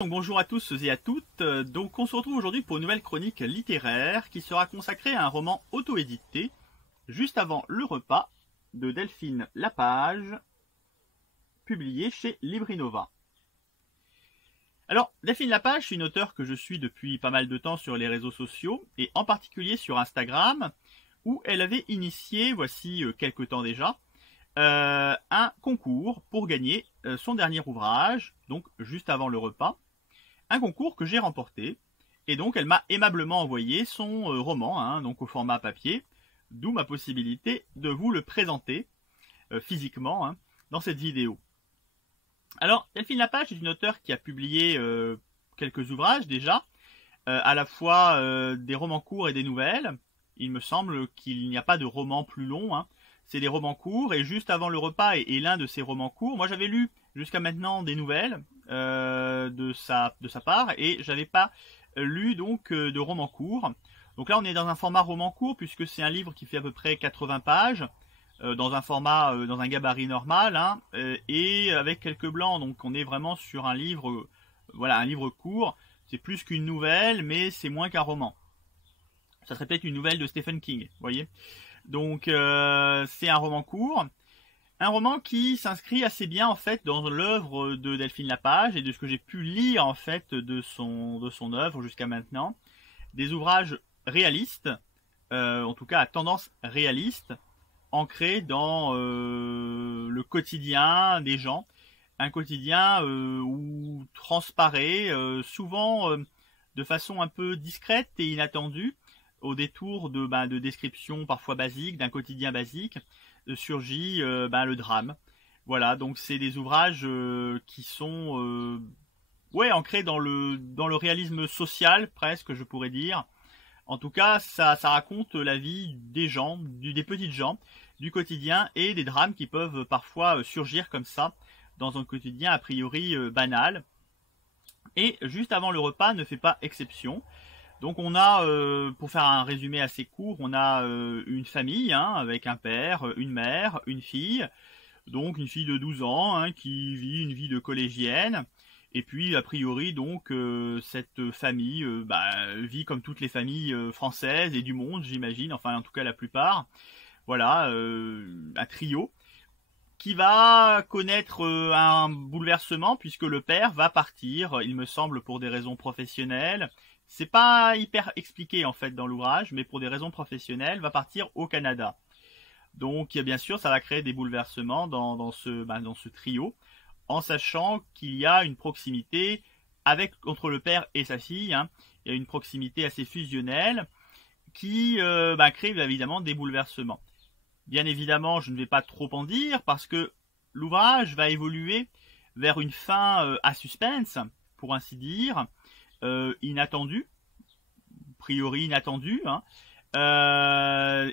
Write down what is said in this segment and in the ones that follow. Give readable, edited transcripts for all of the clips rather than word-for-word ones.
Donc bonjour à tous et à toutes, donc on se retrouve aujourd'hui pour une nouvelle chronique littéraire qui sera consacrée à un roman auto-édité, Juste avant le repas, de Delphine Lapage, publié chez Librinova. Alors, Delphine Lapage, c'est une auteure que je suis depuis pas mal de temps sur les réseaux sociaux, et en particulier sur Instagram, où elle avait initié, voici quelques temps déjà, un concours pour gagner son dernier ouvrage, donc Juste avant le repas. Un concours que j'ai remporté, et donc elle m'a aimablement envoyé son roman, donc au format papier, d'où ma possibilité de vous le présenter physiquement dans cette vidéo. Alors, Delphine Lapage est une auteure qui a publié quelques ouvrages déjà, à la fois des romans courts et des nouvelles. Il me semble qu'il n'y a pas de romans plus longs, c'est des romans courts, et Juste avant le repas est l'un de ces romans courts. Moi j'avais lu jusqu'à maintenant des nouvelles de sa part, et j'avais pas lu donc de romans courts. Donc là on est dans un format roman court, puisque c'est un livre qui fait à peu près 80 pages, dans un format, dans un gabarit normal, et avec quelques blancs, donc on est vraiment sur un livre, voilà, un livre court. C'est plus qu'une nouvelle, mais c'est moins qu'un roman. Ça serait peut-être une nouvelle de Stephen King, vous voyez. Donc c'est un roman court, un roman qui s'inscrit assez bien en fait dans l'œuvre de Delphine Lapage et de ce que j'ai pu lire en fait de son œuvre jusqu'à maintenant. Des ouvrages réalistes, en tout cas à tendance réaliste, ancrés dans le quotidien des gens, un quotidien où transparaît souvent de façon un peu discrète et inattendue, au détour de descriptions parfois basiques, d'un quotidien basique, surgit le drame. Voilà, donc c'est des ouvrages qui sont ancrés dans le réalisme social, presque, je pourrais dire. En tout cas, ça raconte la vie des gens, des petites gens, du quotidien, et des drames qui peuvent parfois surgir comme ça, dans un quotidien a priori banal. Et Juste avant le repas ne fait pas exception. Donc on a, pour faire un résumé assez court, on a une famille avec un père, une mère, une fille. Donc une fille de 12 ans qui vit une vie de collégienne. Et puis a priori donc cette famille vit comme toutes les familles françaises et du monde, j'imagine, enfin en tout cas la plupart. Voilà, un trio qui va connaître un bouleversement puisque le père va partir, il me semble pour des raisons professionnelles. C'est pas hyper expliqué en fait dans l'ouvrage, mais pour des raisons professionnelles, va partir au Canada. Donc bien sûr, ça va créer des bouleversements dans ce trio, en sachant qu'il y a une proximité entre le père et sa fille. Il y a une proximité assez fusionnelle qui crée évidemment des bouleversements. Bien évidemment, je ne vais pas trop en dire parce que l'ouvrage va évoluer vers une fin à suspense, pour ainsi dire, inattendue, a priori inattendue. Voilà,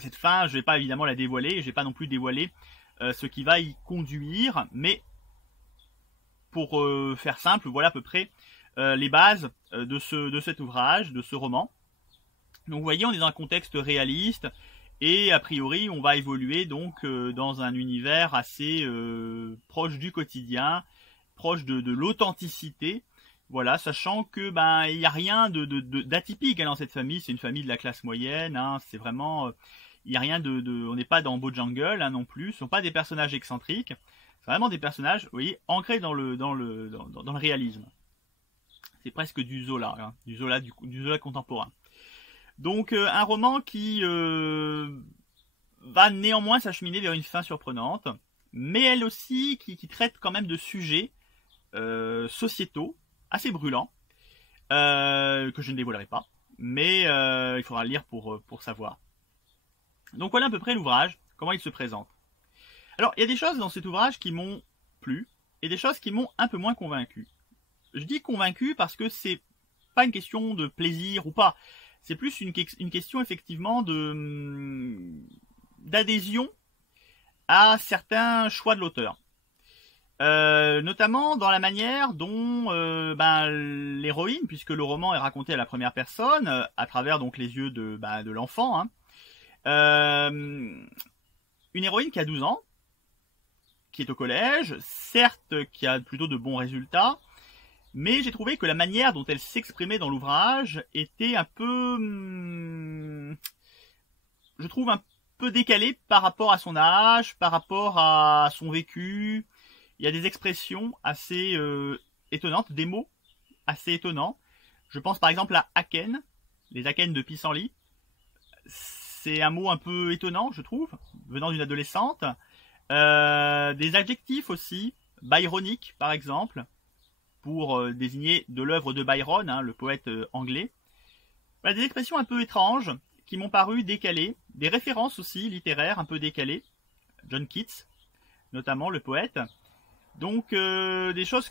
cette fin, je vais pas évidemment la dévoiler, je vais pas non plus dévoiler ce qui va y conduire, mais pour faire simple, voilà à peu près les bases de cet ouvrage, de ce roman. Donc vous voyez, on est dans un contexte réaliste et a priori on va évoluer donc dans un univers assez proche du quotidien, proche de l'authenticité. Voilà, sachant que il y a rien d'atypique dans cette famille. C'est une famille de la classe moyenne. C'est vraiment, il y a rien on n'est pas dans Bojangles non plus. Ce sont pas des personnages excentriques. C'est vraiment des personnages, vous voyez, ancrés dans le réalisme. C'est presque du Zola, du Zola contemporain. Donc un roman qui va néanmoins s'acheminer vers une fin surprenante, mais elle aussi qui traite quand même de sujets sociétaux assez brûlants, que je ne dévoilerai pas, mais il faudra le lire pour savoir. Donc voilà à peu près l'ouvrage, comment il se présente. Alors il y a des choses dans cet ouvrage qui m'ont plu, et des choses qui m'ont un peu moins convaincu. Je dis convaincu parce que c'est pas une question de plaisir ou pas. C'est plus une question effectivement d'adhésion à certains choix de l'auteur. Notamment dans la manière dont l'héroïne, puisque le roman est raconté à la première personne, à travers donc les yeux de l'enfant, une héroïne qui a 12 ans, qui est au collège, certes qui a plutôt de bons résultats, mais j'ai trouvé que la manière dont elle s'exprimait dans l'ouvrage était un peu, je trouve un peu décalée par rapport à son âge, par rapport à son vécu. Il y a des expressions assez étonnantes, des mots assez étonnants. Je pense par exemple à Aken, les Aken de Pissenlit. C'est un mot un peu étonnant, je trouve, venant d'une adolescente. Des adjectifs aussi, byroniques par exemple, pour désigner de l'œuvre de Byron, hein, le poète anglais. Voilà, des expressions un peu étranges qui m'ont paru décalées, des références aussi littéraires un peu décalées, John Keats notamment, le poète. Donc des choses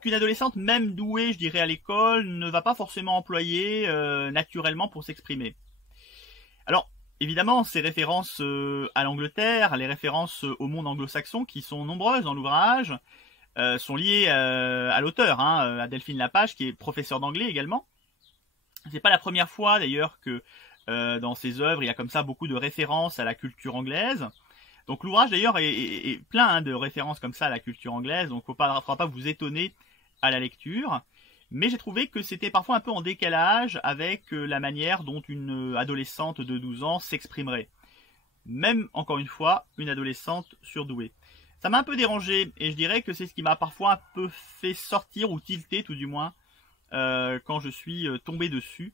qu'une adolescente, même douée, je dirais, à l'école, ne va pas forcément employer naturellement pour s'exprimer. Alors, évidemment, ces références à l'Angleterre, les références au monde anglo-saxon, qui sont nombreuses dans l'ouvrage, sont liées à l'auteur, hein, à Delphine Lapage, qui est professeur d'anglais également. C'est pas la première fois d'ailleurs que dans ses œuvres, il y a comme ça beaucoup de références à la culture anglaise. Donc l'ouvrage d'ailleurs est plein hein, de références comme ça à la culture anglaise, donc il ne faudra pas vous étonner à la lecture. Mais j'ai trouvé que c'était parfois un peu en décalage avec la manière dont une adolescente de 12 ans s'exprimerait. Même, encore une fois, une adolescente surdouée. Ça m'a un peu dérangé, et je dirais que c'est ce qui m'a parfois un peu fait sortir, ou tilter tout du moins, quand je suis tombé dessus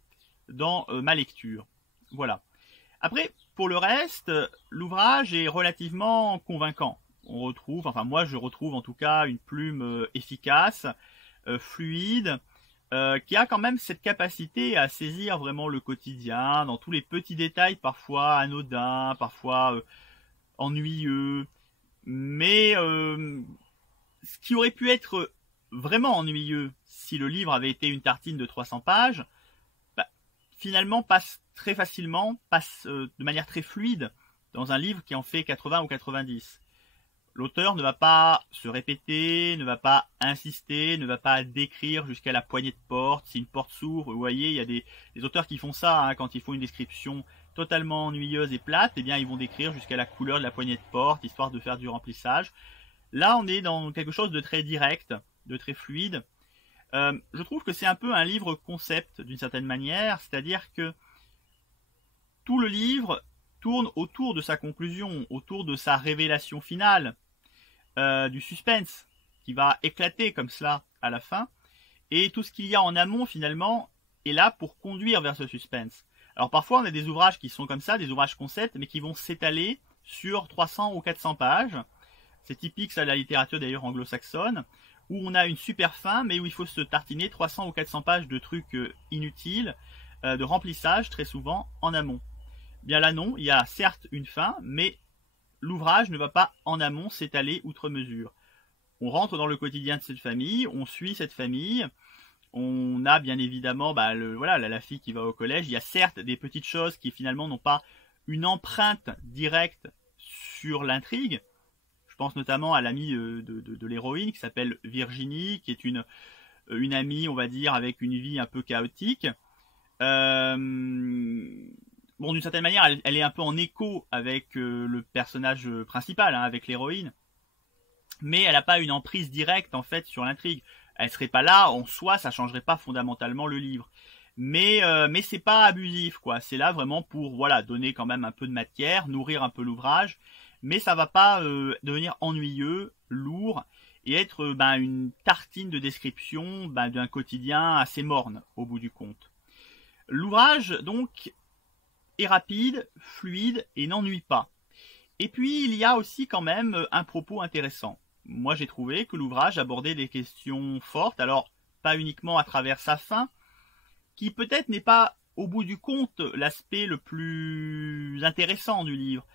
dans ma lecture. Voilà. Après, pour le reste, l'ouvrage est relativement convaincant. On retrouve, enfin moi je retrouve en tout cas une plume efficace, fluide, qui a quand même cette capacité à saisir vraiment le quotidien, dans tous les petits détails parfois anodins, parfois ennuyeux. Mais ce qui aurait pu être vraiment ennuyeux si le livre avait été une tartine de 300 pages, bah, finalement passe très facilement, passe de manière très fluide dans un livre qui en fait 80 ou 90. L'auteur ne va pas se répéter, ne va pas insister, ne va pas décrire jusqu'à la poignée de porte, si une porte s'ouvre. Vous voyez, il y a des auteurs qui font ça, hein, quand ils font une description totalement ennuyeuse et plate, eh bien ils vont décrire jusqu'à la couleur de la poignée de porte, histoire de faire du remplissage. Là, on est dans quelque chose de très direct, de très fluide. Je trouve que c'est un peu un livre concept, d'une certaine manière, c'est-à-dire que tout le livre tourne autour de sa conclusion, autour de sa révélation finale, du suspense qui va éclater comme cela à la fin, et tout ce qu'il y a en amont finalement est là pour conduire vers ce suspense. Alors parfois on a des ouvrages qui sont comme ça, des ouvrages concept, mais qui vont s'étaler sur 300 ou 400 pages. C'est typique ça de la littérature d'ailleurs anglo-saxonne, où on a une super fin, mais où il faut se tartiner 300 ou 400 pages de trucs inutiles, de remplissage très souvent en amont. Bien là non, il y a certes une fin, mais l'ouvrage ne va pas en amont s'étaler outre mesure. On rentre dans le quotidien de cette famille, on suit cette famille, on a bien évidemment voilà, la fille qui va au collège. Il y a certes des petites choses qui finalement n'ont pas une empreinte directe sur l'intrigue. Je pense notamment à l'amie de l'héroïne qui s'appelle Virginie, qui est une amie, on va dire, avec une vie un peu chaotique. Bon, d'une certaine manière, elle est un peu en écho avec le personnage principal, hein, avec l'héroïne. Mais elle n'a pas une emprise directe, en fait, sur l'intrigue. Elle serait pas là, en soi, ça changerait pas fondamentalement le livre. Mais c'est pas abusif, quoi. C'est là vraiment pour, voilà, donner quand même un peu de matière, nourrir un peu l'ouvrage. Mais ça va pas devenir ennuyeux, lourd, et être une tartine de description d'un quotidien assez morne, au bout du compte. L'ouvrage, donc, est rapide, fluide et n'ennuie pas. Et puis il y a aussi quand même un propos intéressant. Moi j'ai trouvé que l'ouvrage abordait des questions fortes, alors pas uniquement à travers sa fin, qui peut-être n'est pas au bout du compte l'aspect le plus intéressant du livre.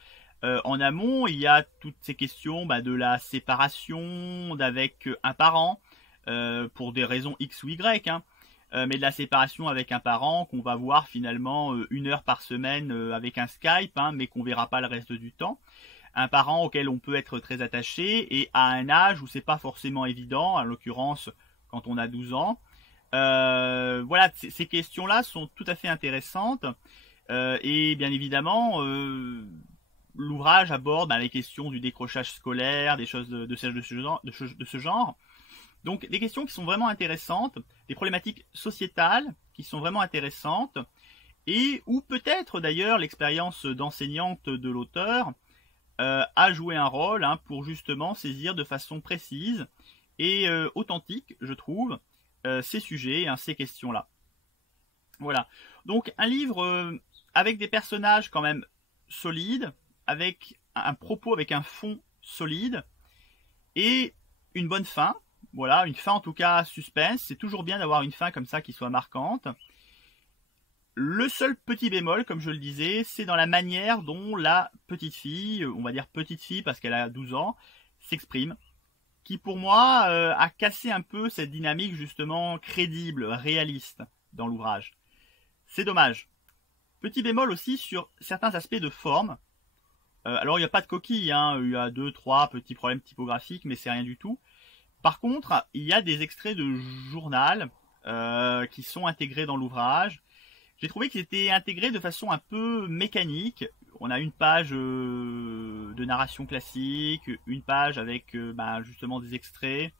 En amont, il y a toutes ces questions de la séparation d'avec un parent, pour des raisons X ou Y, hein. Mais de la séparation avec un parent qu'on va voir finalement 1 heure par semaine avec un Skype, hein, mais qu'on verra pas le reste du temps. Un parent auquel on peut être très attaché et à un âge où c'est pas forcément évident, en l'occurrence quand on a 12 ans. Voilà, ces questions-là sont tout à fait intéressantes et bien évidemment l'ouvrage aborde les questions du décrochage scolaire, des choses de ce genre. Donc des questions qui sont vraiment intéressantes, des problématiques sociétales qui sont vraiment intéressantes, et où peut-être d'ailleurs l'expérience d'enseignante de l'auteur a joué un rôle pour justement saisir de façon précise et authentique, je trouve, ces sujets, ces questions-là. Voilà. Donc un livre avec des personnages quand même solides, avec un propos, avec un fond solide, et une bonne fin. Voilà, une fin en tout cas suspense. C'est toujours bien d'avoir une fin comme ça qui soit marquante. Le seul petit bémol, comme je le disais, c'est dans la manière dont la petite fille, on va dire petite fille parce qu'elle a 12 ans, s'exprime, qui pour moi a cassé un peu cette dynamique justement crédible, réaliste dans l'ouvrage. C'est dommage. Petit bémol aussi sur certains aspects de forme. Alors il n'y a pas de coquille, il y a 2-3 petits problèmes typographiques, mais c'est rien du tout. Par contre, il y a des extraits de journal qui sont intégrés dans l'ouvrage. J'ai trouvé qu'ils étaient intégrés de façon un peu mécanique. On a une page de narration classique, une page avec justement des extraits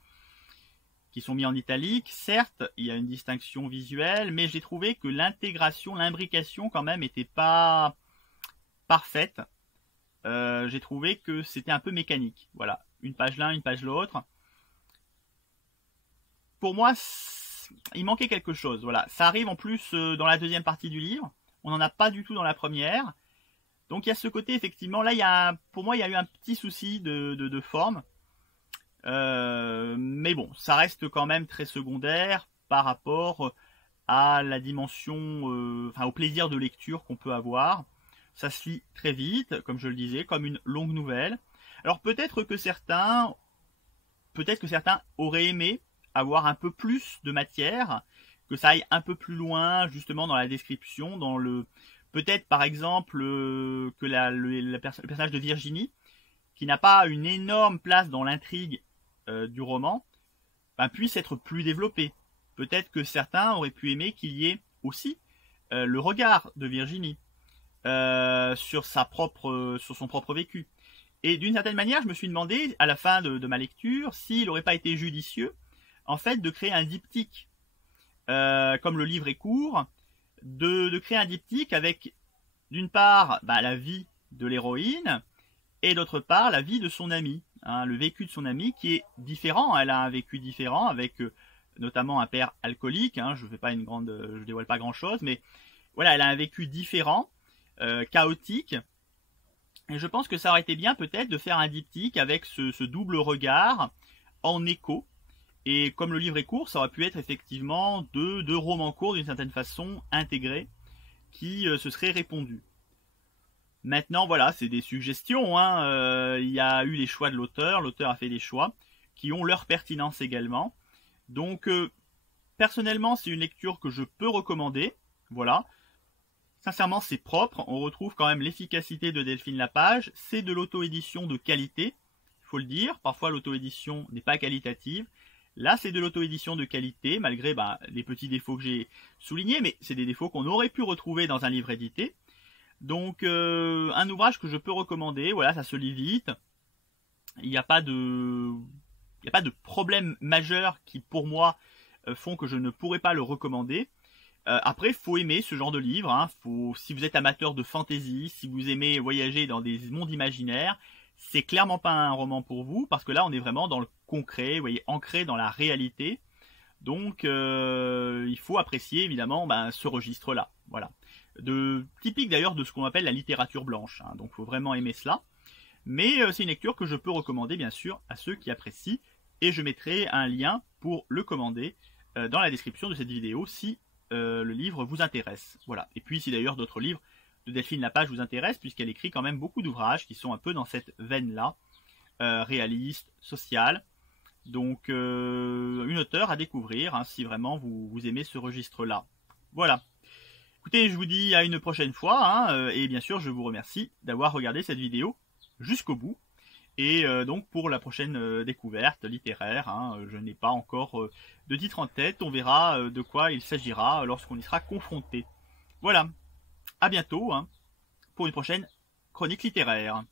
qui sont mis en italique. Certes, il y a une distinction visuelle, mais j'ai trouvé que l'intégration, l'imbrication quand même n'était pas parfaite. J'ai trouvé que c'était un peu mécanique. Voilà, une page l'un, une page l'autre. Pour moi, il manquait quelque chose. Voilà, ça arrive en plus dans la deuxième partie du livre. On n'en a pas du tout dans la première. Donc il y a ce côté, effectivement, là, pour moi, il y a eu un petit souci de forme. Mais bon, ça reste quand même très secondaire par rapport à la dimension, au plaisir de lecture qu'on peut avoir. Ça se lit très vite, comme je le disais, comme une longue nouvelle. Alors peut-être que certains auraient aimé avoir un peu plus de matière, que ça aille un peu plus loin, justement dans la description, dans le peut-être par exemple que le personnage de Virginie, qui n'a pas une énorme place dans l'intrigue du roman, puisse être plus développé. Peut-être que certains auraient pu aimer qu'il y ait aussi le regard de Virginie sur son propre vécu. Et d'une certaine manière, je me suis demandé à la fin de ma lecture s'il n'aurait pas été judicieux en fait de créer un diptyque, comme le livre est court, de créer un diptyque avec d'une part la vie de l'héroïne et d'autre part la vie de son ami, le vécu de son ami qui est différent. Elle a un vécu différent avec notamment un père alcoolique. Je dévoile pas grand chose, mais voilà, elle a un vécu différent, chaotique. Et je pense que ça aurait été bien peut-être de faire un diptyque avec ce double regard en écho. Et comme le livre est court, ça aurait pu être effectivement deux romans courts d'une certaine façon intégrés qui se seraient répondus. Maintenant, voilà, c'est des suggestions. Il y a eu les choix de l'auteur a fait des choix qui ont leur pertinence également. Donc, personnellement, c'est une lecture que je peux recommander. Voilà. Sincèrement, c'est propre. On retrouve quand même l'efficacité de Delphine Lapage. C'est de l'auto-édition de qualité, il faut le dire. Parfois, l'auto-édition n'est pas qualitative. Là, c'est de l'auto-édition de qualité, malgré les petits défauts que j'ai soulignés, mais c'est des défauts qu'on aurait pu retrouver dans un livre édité. Donc, un ouvrage que je peux recommander. Voilà, ça se lit vite. Il n'y a pas de problème majeur qui, pour moi, font que je ne pourrais pas le recommander. Après, il faut aimer ce genre de livre. Si vous êtes amateur de fantasy, si vous aimez voyager dans des mondes imaginaires, c'est clairement pas un roman pour vous, parce que là, on est vraiment dans le concret, vous voyez, ancré dans la réalité. Donc, il faut apprécier évidemment ce registre-là. Voilà. Typique d'ailleurs de ce qu'on appelle la littérature blanche. Donc, il faut vraiment aimer cela. Mais c'est une lecture que je peux recommander, bien sûr, à ceux qui apprécient. Et je mettrai un lien pour le commander dans la description de cette vidéo si le livre vous intéresse. Voilà. Et puis, si d'ailleurs d'autres livres de Delphine Lapage vous intéressent, puisqu'elle écrit quand même beaucoup d'ouvrages qui sont un peu dans cette veine-là, réaliste, sociale. Donc, une auteure à découvrir, si vraiment vous aimez ce registre-là. Voilà. Écoutez, je vous dis à une prochaine fois, et bien sûr, je vous remercie d'avoir regardé cette vidéo jusqu'au bout. Et donc, pour la prochaine découverte littéraire, je n'ai pas encore de titre en tête. On verra de quoi il s'agira lorsqu'on y sera confronté. Voilà. À bientôt pour une prochaine chronique littéraire.